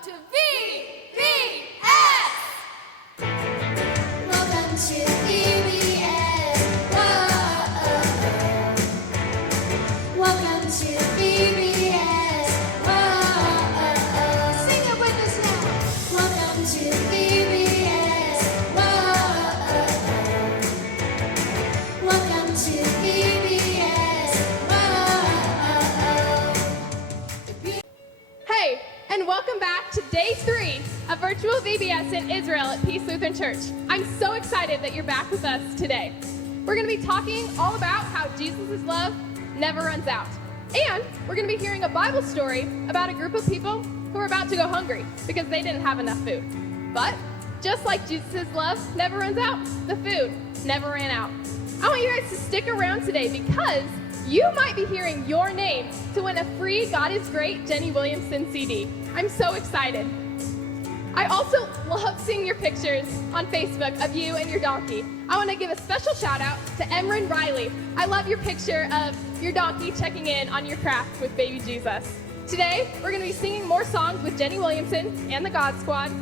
welcome to VBS! Welcome to VBS. Whoa. Welcome to VBS. Whoa. Sing it with us now. Welcome to VBS. Whoa. Welcome to VBS. Whoa. Hey, and welcome back to day 3 of virtual VBS in Israel at Peace Lutheran Church. I'm so excited that you're back with us today. We're going to be talking all about how Jesus' love never runs out. And we're going to be hearing a Bible story about a group of people who are about to go hungry because they didn't have enough food. But just like Jesus' love never runs out, the food never ran out. I want you guys to stick around today because you might be hearing your name to win a free God is Great Jenny Williamson CD. I'm so excited. I also love seeing your pictures on Facebook of you and your donkey. I want to give a special shout out to Emran Riley. I love your picture of your donkey checking in on your craft with baby Jesus. Today, we're going to be singing more songs with Jenny Williamson and the God Squad,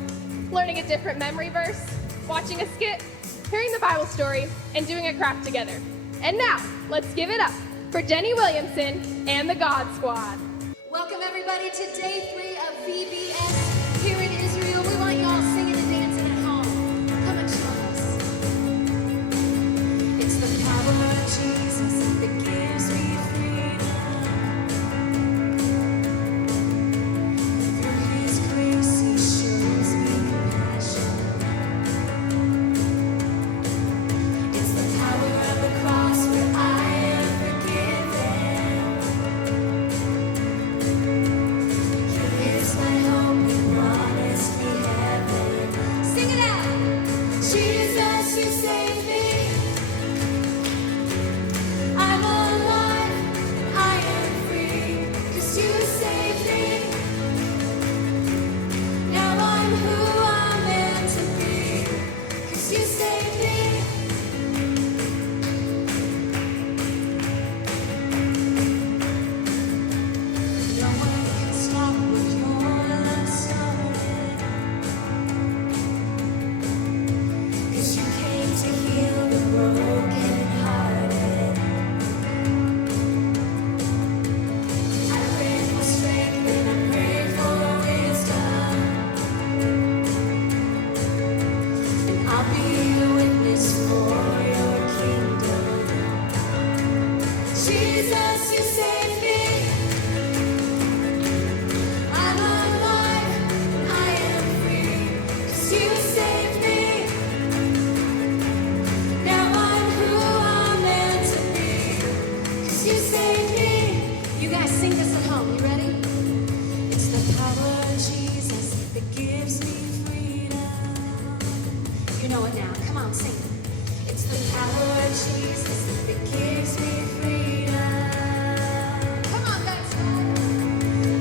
learning a different memory verse, watching a skit, hearing the Bible story, and doing a craft together. And now, let's give it up for Jenny Williamson and the God Squad. Welcome everybody to day 3 of VBS here in Israel. We want y'all singing and dancing at home. Come and join us. It's the power of Jesus that gives me freedom. Through His grace, He shows me compassion. It's the power of the cross where I am forgiven. Here's my hope, He promised me heaven. Sing it out! Jesus, you saved me. I'm alive, I am free, 'cause you saved me. Now I'm who I'm meant to be, 'cause you saved me. No one can stop what your love started, 'cause you came to heal the brokenhearted. I pray for strength and I pray for wisdom, and I'll be a witness for your kingdom. Jesus, you saved me. I'm alive, I am free, 'cause you saved me. Now I'm who I'm meant to be, 'cause you saved me. You guys sing this at home, you ready? It's the power of Jesus that gives me freedom. You know it now, come on, sing. It's the power of Jesus that gives me freedom. Come on, guys.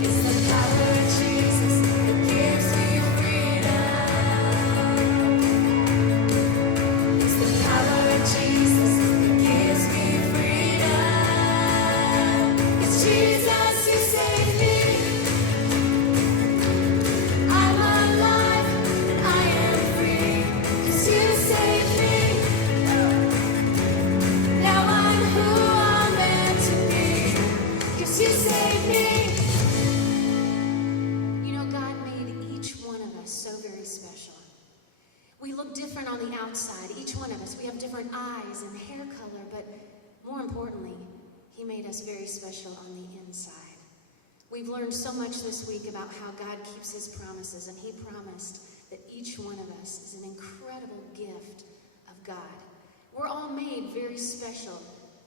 It's the power of Jesus that gives me freedom. It's the power of Jesus that gives me freedom. It's Jesus, you saved me. I'm alive and I am free, 'cause you saved me. Now I'm who I'm meant to be, 'cause you saved me. You know, God made each one of us so very special. We look different on the outside, each one of us. We have different eyes and hair color, but more importantly, He made us very special on the inside. We've learned so much this week about how God keeps His promises, and He promised that each one of us is an incredible gift of God. We're all made very special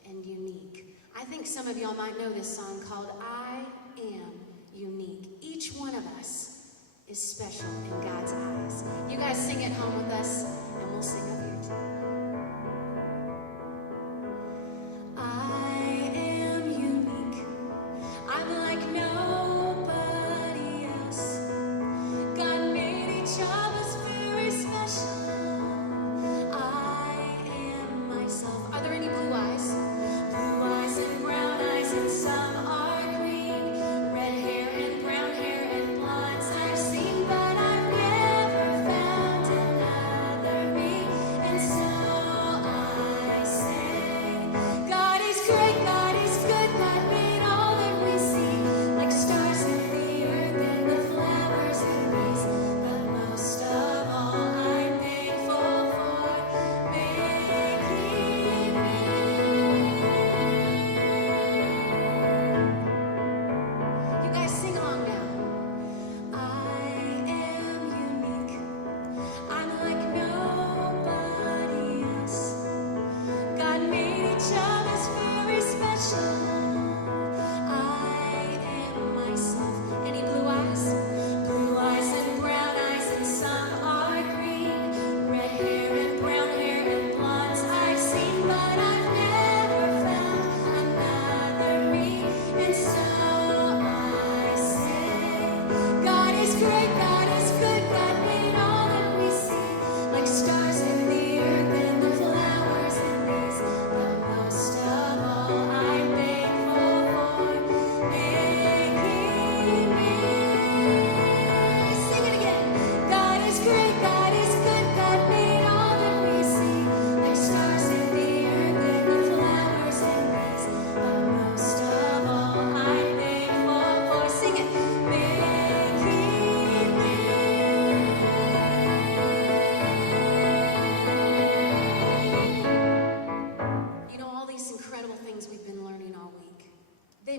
and unique. I think some of y'all might know this song called I Am Unique. Each one of us is special in God's eyes. You guys sing at home with us, and we'll sing up here too. I am unique. I'm like nobody else. God made each of us very special. I am myself. Are there any blue eyes? Blue eyes and brown eyes, and some are green. Red hair and brown hair and blondes. I've seen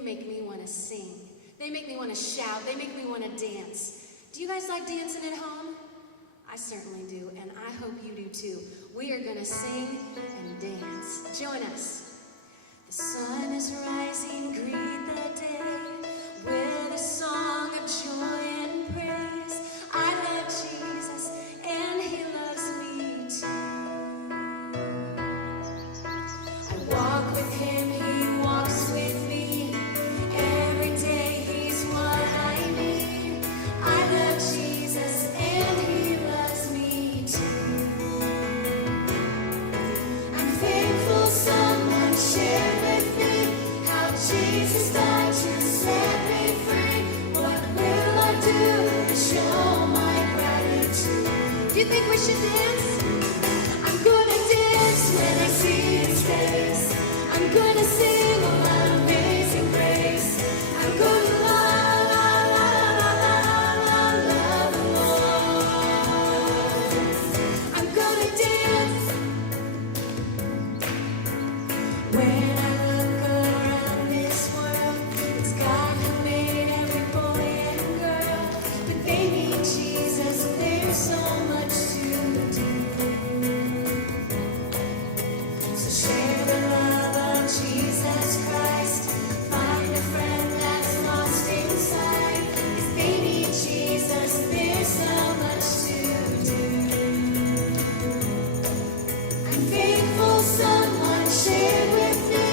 make me want to sing. They make me want to shout. They make me want to dance. Do you guys like dancing at home? I certainly do, and I hope you do too. We are going to sing and dance. Join us. The sun is rising, greet the day with a song of joy and praise. I love Jesus, and he loves me too. I walk with him, he walks with me. Every day he's what I need. I love Jesus, and he loves me too. I'm thankful someone shared with me how Jesus died to set me free. What will I do to show my gratitude? Do you think we should dance? I'm gonna dance when I see his face. I'm gonna sing about amazing grace. I'm gonna la la la la la la love the Lord. I'm gonna dance when I look around this world. It's God who made every boy and girl, but they need Jesus. There's so much to do. So share the love of Jesus Christ. Find a friend that's lost inside. If they need Jesus, there's so much to do. I'm thankful someone shared with me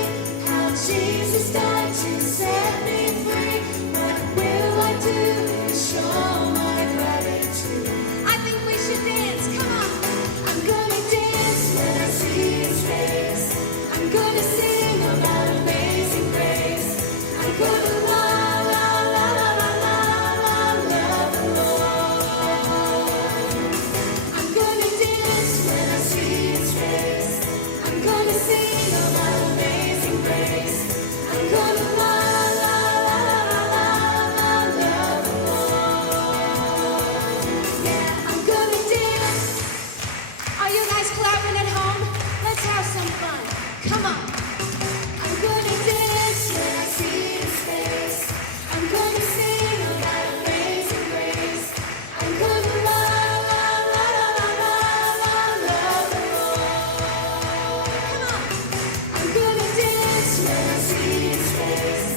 how Jesus died to set me free. What will I do to show my gratitude? I think we should dance. Come on. I'm gonna dance when I see his face. I'm gonna sing about amazing grace. I'm gonna la la la la la la love the Lord. I'm gonna dance when I see his face. I'm gonna sing about amazing grace. I'm gonna la la la la la love the Lord. Yeah, I'm gonna dance. Are you guys clapping at home? Let's have some fun. Come on. I'm gonna dance when I see his face. I'm gonna sing about amazing grace. I'm gonna la la la la la la love the Lord. Come on. I'm gonna dance when I see his face.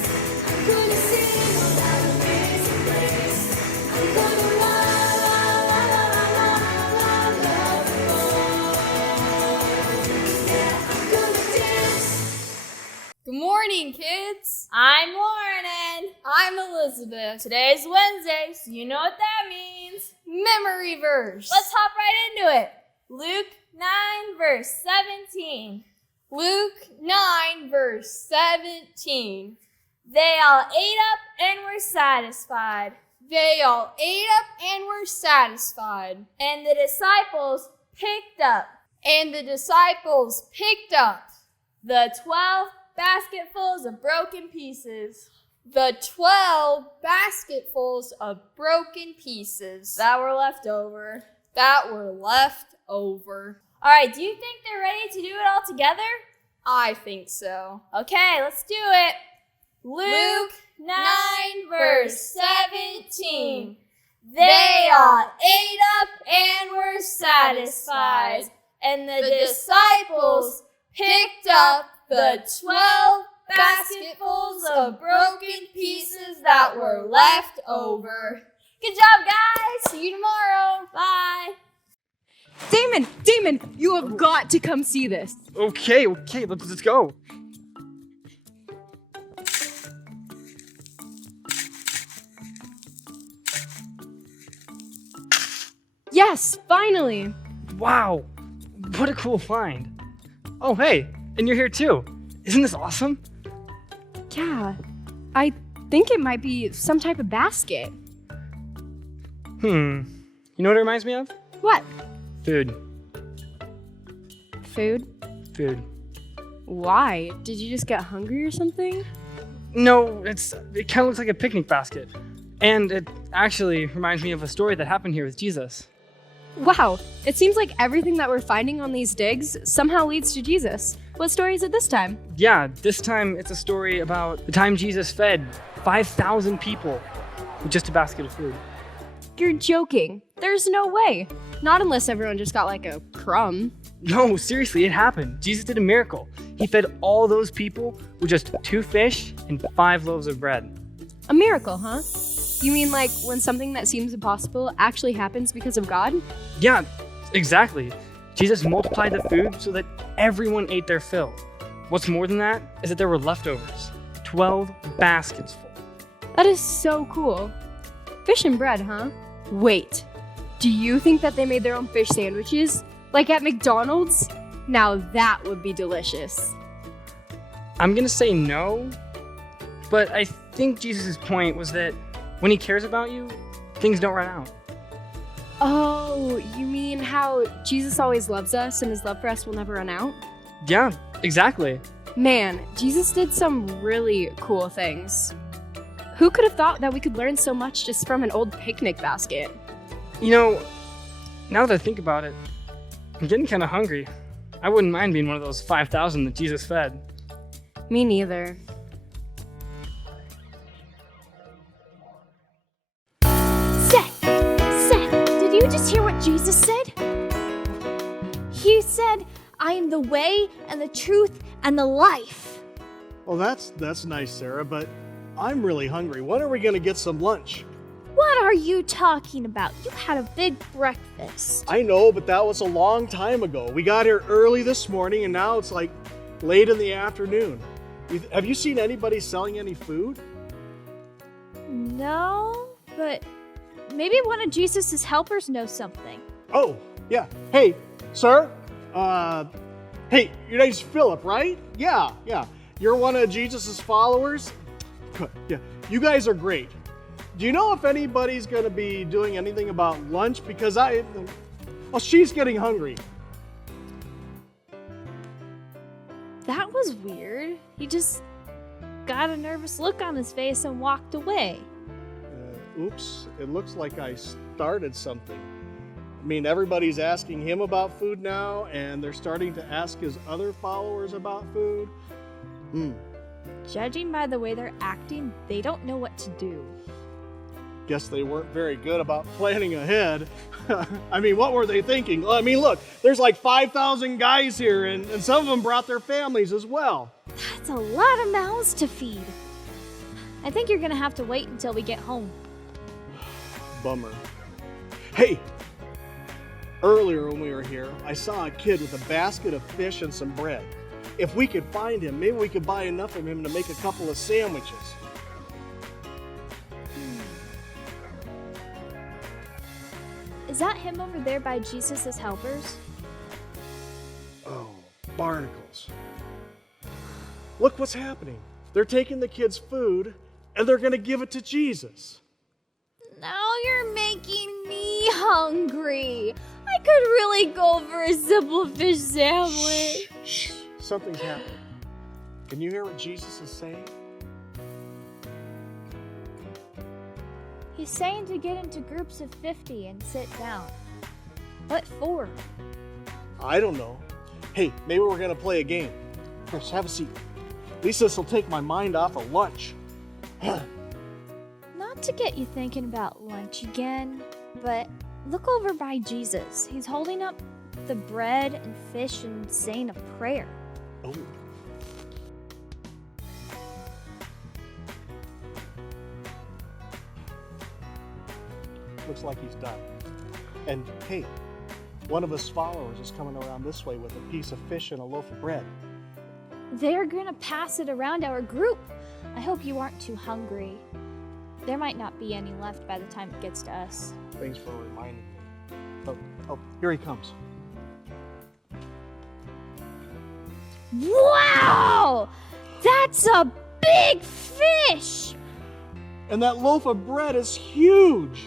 I'm gonna sing about amazing grace. I'm gonna la la la la la la love the Lord. Yeah, I'm gonna dance. Good morning, kids. I'm Lauren. I'm Elizabeth. Today's Wednesday, so you know what that means. Memory verse. Let's hop right into it. Luke 9, verse 17. Luke 9, verse 17. They all ate up and were satisfied. They all ate up and were satisfied. And the disciples picked up And the disciples picked up the 12 basketfuls of broken pieces the 12 basketfuls of broken pieces that were left over. All right, do you think they're ready to do it all together? I think so. Okay, let's do it. Luke 9, verse 17. They all ate up and were satisfied, and the disciples picked up the 12 basketfuls of broken pieces that were left over. Good job, guys. See you tomorrow. Bye. Damon, you have got to come see this. Okay, let's go. Yes, finally. Wow, what a cool find. Oh, hey, and you're here too. Isn't this awesome? Yeah, I think it might be some type of basket. You know what it reminds me of? What? Food. Food? Food. Why? Did you just get hungry or something? No, it kind of looks like a picnic basket. And it actually reminds me of a story that happened here with Jesus. Wow, it seems like everything that we're finding on these digs somehow leads to Jesus. What story is it this time? Yeah, this time it's a story about the time Jesus fed 5,000 people with just a basket of food. You're joking. There's no way. Not unless everyone just got like a crumb. No, seriously, it happened. Jesus did a miracle. He fed all those people with just 2 fish and 5 loaves of bread. A miracle, huh? You mean like when something that seems impossible actually happens because of God? Yeah, exactly. Jesus multiplied the food so that everyone ate their fill. What's more than that is that there were leftovers. 12 baskets full. That is so cool. Fish and bread, huh? Wait, do you think that they made their own fish sandwiches? Like at McDonald's? Now that would be delicious. I'm gonna say no, but I think Jesus' point was that when he cares about you, things don't run out. Oh, you mean how Jesus always loves us and his love for us will never run out? Yeah, exactly. Man, Jesus did some really cool things. Who could have thought that we could learn so much just from an old picnic basket? You know, now that I think about it, I'm getting kind of hungry. I wouldn't mind being one of those 5,000 that Jesus fed. Me neither. Seth, did you just hear what Jesus said? He said, I am the way and the truth and the life. Well, that's nice, Sarah, but I'm really hungry. When are we going to get some lunch? What are you talking about? You had a big breakfast. I know, but that was a long time ago. We got here early this morning, and now it's like late in the afternoon. Have you seen anybody selling any food? No, but maybe one of Jesus' helpers knows something. Oh, yeah. Hey, sir. Hey, your name's Philip, right? Yeah. You're one of Jesus' followers? Good, yeah. You guys are great. Do you know if anybody's going to be doing anything about lunch? Because she's getting hungry. That was weird. He just got a nervous look on his face and walked away. Oops, it looks like I started something. I mean, everybody's asking him about food now, and they're starting to ask his other followers about food. Judging by the way they're acting, they don't know what to do. Guess they weren't very good about planning ahead. I mean, what were they thinking? I mean, look, there's like 5,000 guys here, and some of them brought their families as well. That's a lot of mouths to feed. I think you're gonna have to wait until we get home. Bummer. Hey, earlier when we were here, I saw a kid with a basket of fish and some bread. If we could find him, maybe we could buy enough of him to make a couple of sandwiches. Is that him over there by Jesus' helpers? Oh, barnacles. Look what's happening. They're taking the kids' food and they're going to give it to Jesus. Now you're making me hungry. I could really go for a simple fish sandwich. Shh. Something's happening. Can you hear what Jesus is saying? He's saying to get into groups of 50 and sit down. What for? I don't know. Hey, maybe we're going to play a game. First, have a seat. At least this will take my mind off of lunch. Not to get you thinking about lunch again, but look over by Jesus. He's holding up the bread and fish and saying a prayer. Oh. Looks like he's done. And hey, one of his followers is coming around this way with a piece of fish and a loaf of bread. They're gonna pass it around our group. I hope you aren't too hungry. There might not be any left by the time it gets to us. Thanks for reminding me. Oh, here he comes. Wow! That's a big fish! And that loaf of bread is huge.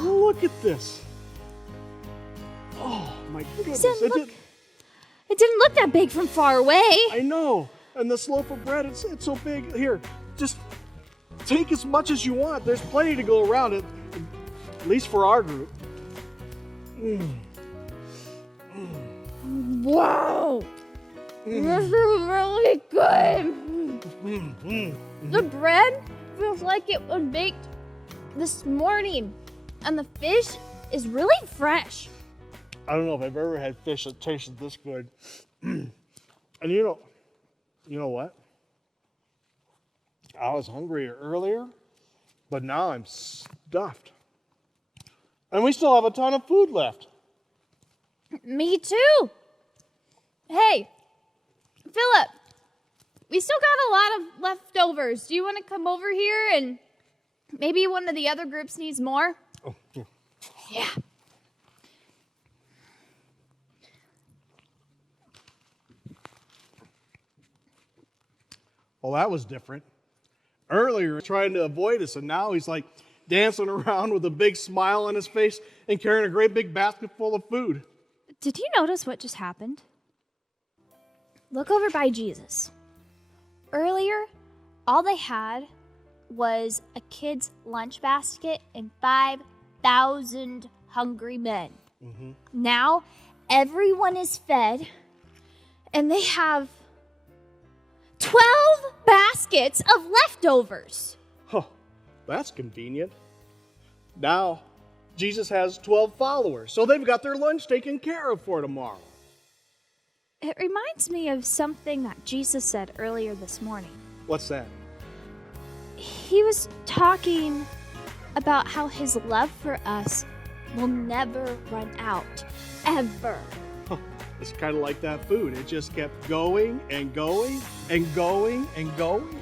Look at this. Oh my goodness. It didn't look that big from far away. I know. And this loaf of bread, it's so big. Here, just take as much as you want. There's plenty to go around, at least for our group. Whoa! This is really good. The bread feels like it was baked this morning, and the fish is really fresh. I don't know if I've ever had fish that tasted this good. And you know what? I was hungry earlier, but now I'm stuffed. And we still have a ton of food left. Me too. Hey, Philip, we still got a lot of leftovers. Do you want to come over here and maybe one of the other groups needs more? Oh, yeah. Yeah. Well, that was different. Earlier, he was trying to avoid us, and now he's like dancing around with a big smile on his face and carrying a great big basket full of food. Did you notice what just happened? Look over by Jesus. Earlier, all they had was a kid's lunch basket and 5,000 hungry men. Mm-hmm. Now, everyone is fed, and they have 12 baskets of leftovers. Huh, that's convenient. Now, Jesus has 12 followers, so they've got their lunch taken care of for tomorrow. It reminds me of something that Jesus said earlier this morning. What's that? He was talking about how his love for us will never run out, ever. Huh, it's kind of like that food. It just kept going and going and going and going.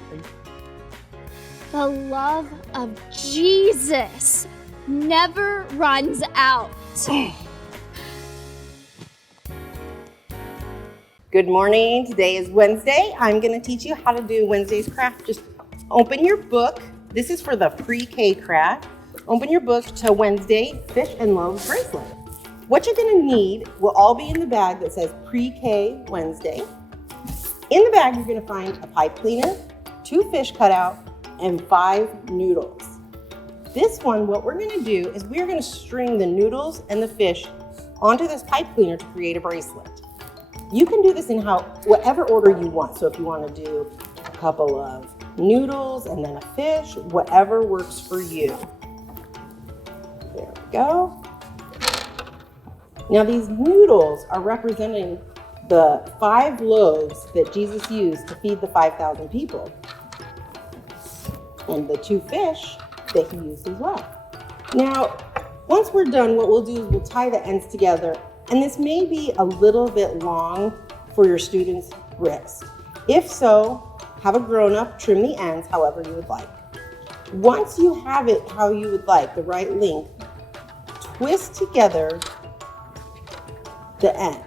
The love of Jesus never runs out. Good morning. Today is Wednesday. I'm going to teach you how to do Wednesday's craft. Just open your book. This is for the pre-K craft. Open your book to Wednesday Fish and Loaves bracelet. What you're going to need will all be in the bag that says pre-K Wednesday. In the bag, you're going to find a pipe cleaner, 2 fish cutout, and 5 noodles. This one, what we're going to do is we're going to string the noodles and the fish onto this pipe cleaner to create a bracelet. You can do this in whatever order you want. So if you want to do a couple of noodles and then a fish, whatever works for you. There we go. Now these noodles are representing the 5 loaves that Jesus used to feed the 5,000 people. And the 2 fish that he used as well. Now, once we're done, what we'll do is we'll tie the ends together. And this may be a little bit long for your student's wrist. If so, have a grown-up trim the ends however you would like. Once you have it how you would like, the right length, twist together the end.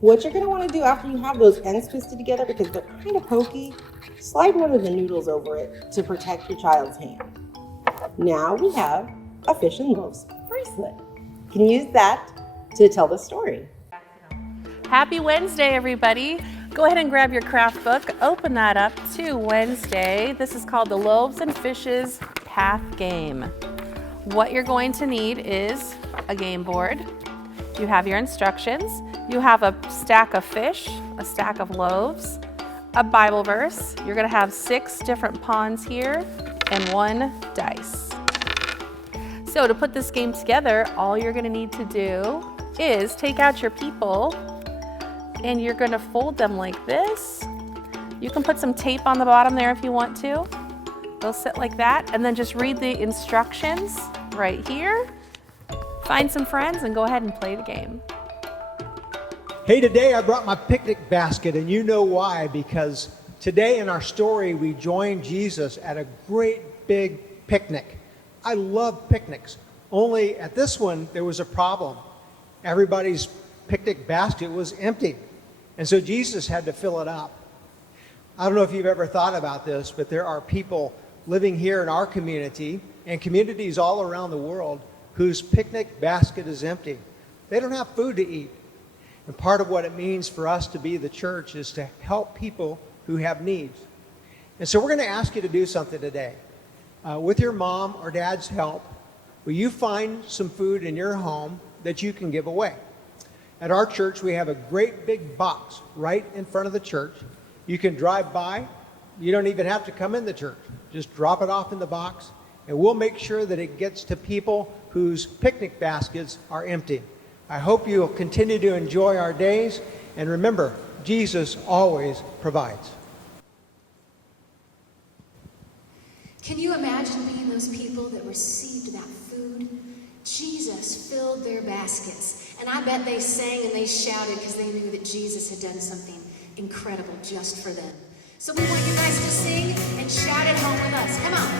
What you're going to want to do after you have those ends twisted together, because they're kind of pokey, slide one of the noodles over it to protect your child's hand. Now we have a fish and loaves bracelet. You can use that to tell the story. Happy Wednesday, everybody. Go ahead and grab your craft book, open that up to Wednesday. This is called the Loaves and Fishes Path Game. What you're going to need is a game board. You have your instructions. You have a stack of fish, a stack of loaves, a Bible verse. You're gonna have 6 different pawns here and 1 dice. So to put this game together, all you're gonna need to do is take out your people and you're gonna fold them like this. You can put some tape on the bottom there if you want to. They'll sit like that, and then just read the instructions right here. Find some friends and go ahead and play the game. Hey, today I brought my picnic basket, and you know why, because today in our story we joined Jesus at a great big picnic. I love picnics, only at this one there was a problem. Everybody's picnic basket was empty, and so Jesus had to fill it up. I don't know if you've ever thought about this, but there are people living here in our community and communities all around the world whose picnic basket is empty. They don't have food to eat. And part of what it means for us to be the church is to help people who have needs. And so we're going to ask you to do something today. With your mom or dad's help, will you find some food in your home that you can give away? At our church, we have a great big box right in front of the church. You can drive by. You don't even have to come in the church. Just drop it off in the box, and we'll make sure that it gets to people whose picnic baskets are empty. I hope you'll continue to enjoy our days, and remember, Jesus always provides. Can you imagine being those people that received that food? Jesus filled their baskets, and I bet they sang and they shouted because they knew that Jesus had done something incredible just for them. So we want you guys to sing and shout at home with us. Come on.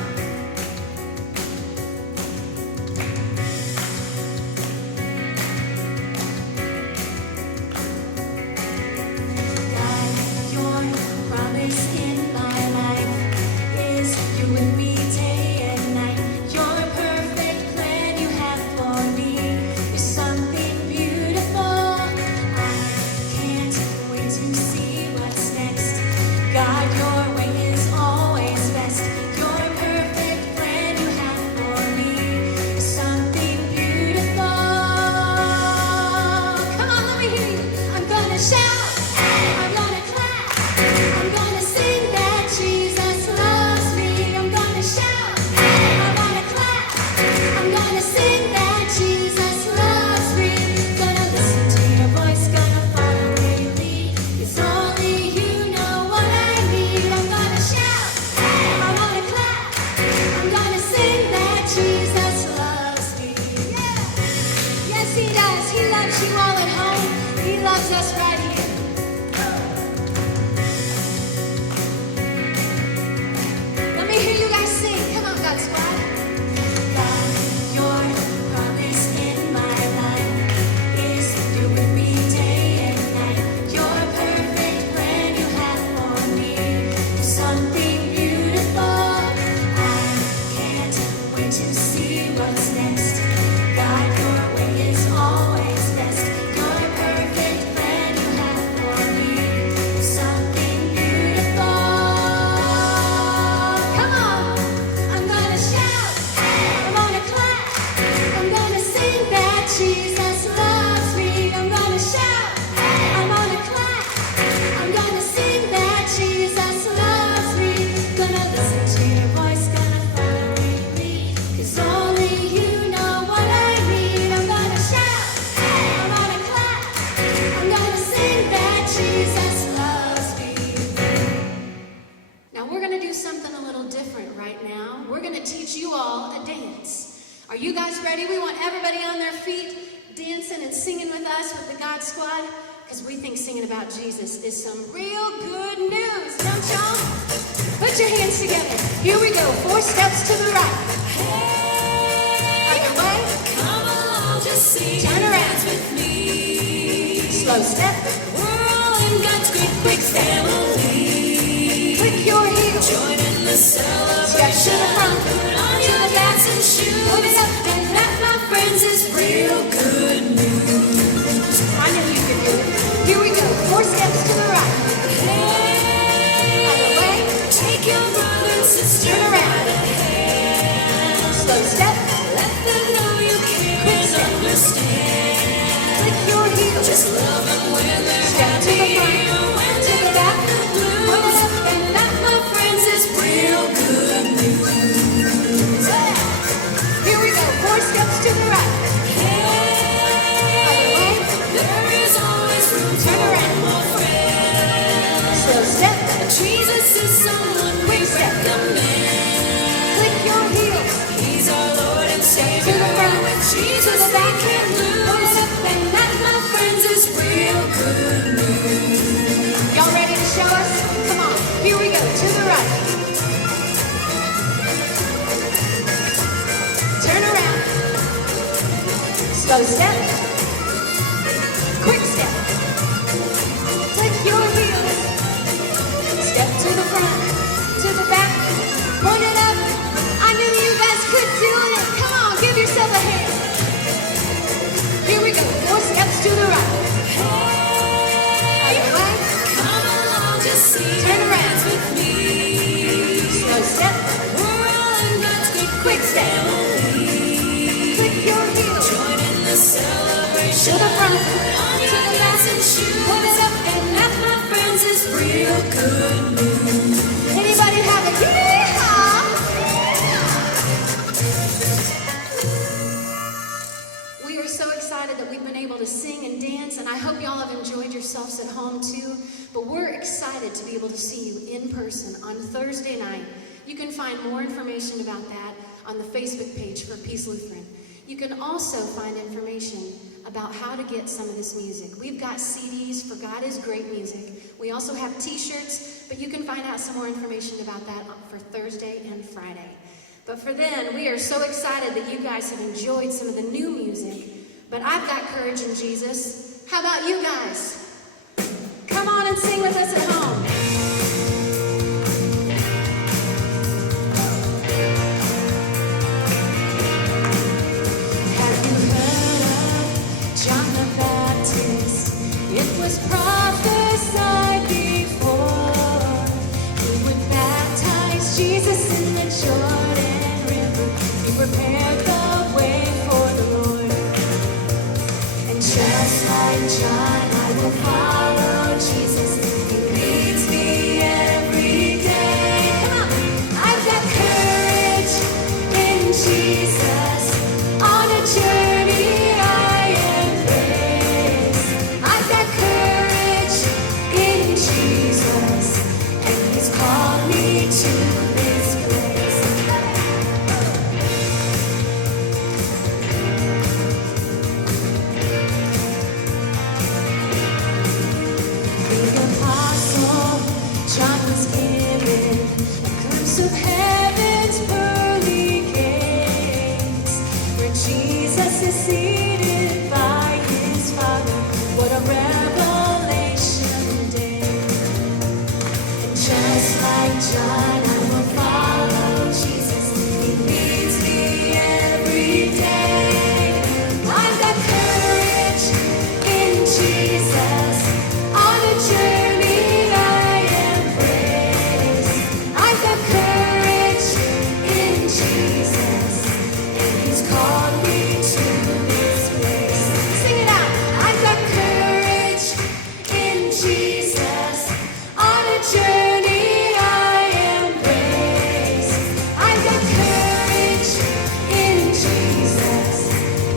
Jesus is some real good news, don't y'all? Put your hands together. Here we go. 4 steps to the right. Hey, underway. Come along, just sing. Turn around with me. Slow step. We're all in God's good quick family. Click your heels. Join in the celebration. Step to the front. Put on your dancing shoes. Put it up, and that, my friends, is real good news. I know you can do it. Here we go. 4 steps to the right. Hey, underway. Take your brother and sister. Turn around. Slow step. Let them know you care and understand. Click your heels. Just love them when they're step to the front. When to the back. Put it up, and that, my friends, is real good news. Here we go. 4 steps to the right. Turn around, my friend. Slow step. Jesus is someone we recommend. Click your heels. He's our Lord and Savior. To the front. With Jesus, to the back. Can't lose. Put it up, and that, my friends, is real good news. Y'all ready to show us? Come on. Here we go. To the right. Turn around. Slow step. Quick step. Your heels. Step to the front, to the back, point it up. I knew you guys could do it. Come on, give yourself a hand. Here we go. 4 steps to the right. Hey, right. Come along, just see. Turn around with me. Slow step. We're all in God's good quick step. Click your heels. Join in the celebration. To the front, to the back, put it up and that, my friends, is real good news. Anybody have a yeehaw? We are so excited that we've been able to sing and dance, and I hope y'all have enjoyed yourselves at home too. But we're excited to be able to see you in person on Thursday night. You can find more information about that on the Facebook page for Peace Lutheran. You can also find information about how to get some of this music. We've got CDs for God is Great Music. We also have t-shirts, but you can find out some more information about that for Thursday and Friday. But for then, we are so excited that you guys have enjoyed some of the new music. But I've got courage in Jesus. How about you guys? Come on and sing with us at home. Have you heard of John the Baptist? It was prophesied before. He would baptize Jesus in the Jordan River. He prepared the way for the Lord. And just like John, I will follow Jesus. He leads me every day. Come on. I've got courage in Jesus. On a journey I embrace. I've got courage in Jesus. And He's called me to this place. The apostle John was given a glimpse of heaven's pearly gates, where Jesus is seated by His Father. What a revelation day! And just like John, I will follow Jesus. He leads me every day. I've got courage in Jesus. On a journey I embrace. I've got courage in Jesus, and He's called me to this place. Sing it out. I've got courage in Jesus. On a journey I embrace. I've got courage in Jesus,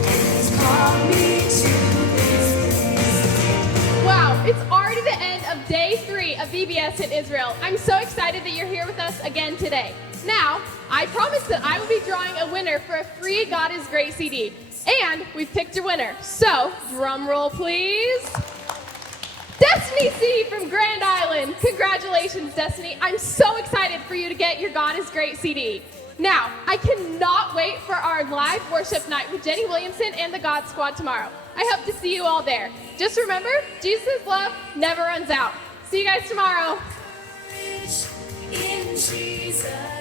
and He's called me to this place. Wow, it's already the end of day 3 of VBS in Israel. I'm so excited that you're here with us again today. Now, I promised that I would be drawing a winner for a free God is Great CD. And we've picked a winner. So, drum roll please. Destiny C from Grand Island. Congratulations, Destiny. I'm so excited for you to get your God is Great CD. Now, I cannot wait for our live worship night with Jenny Williamson and the God Squad tomorrow. I hope to see you all there. Just remember, Jesus' love never runs out. See you guys tomorrow. In Jesus.